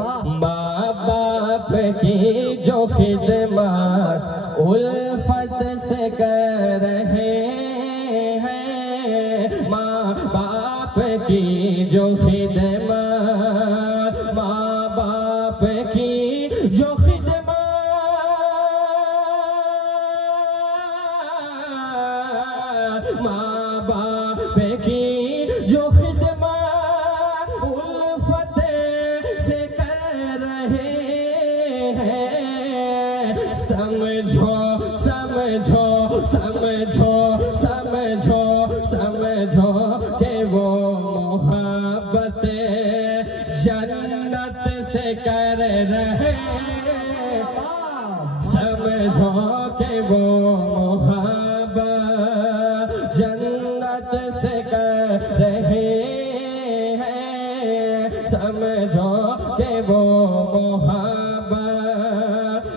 माँ बाप की जो खिदमत उल्फत से कर रहे हैं, माँ बाप की जो खिदमत, माँ बाप की जो खिदमत, माँ बाप की जो खिदमत उल्फत से कर रहे हैं। समझो समझो समझो समझो समझो कि वो मोहब्बत जन्नत से कर रहे हैं। समझो कि वो मोहब्बत जन्नत से कर रहे हैं। समझो कि वो मोहब्बत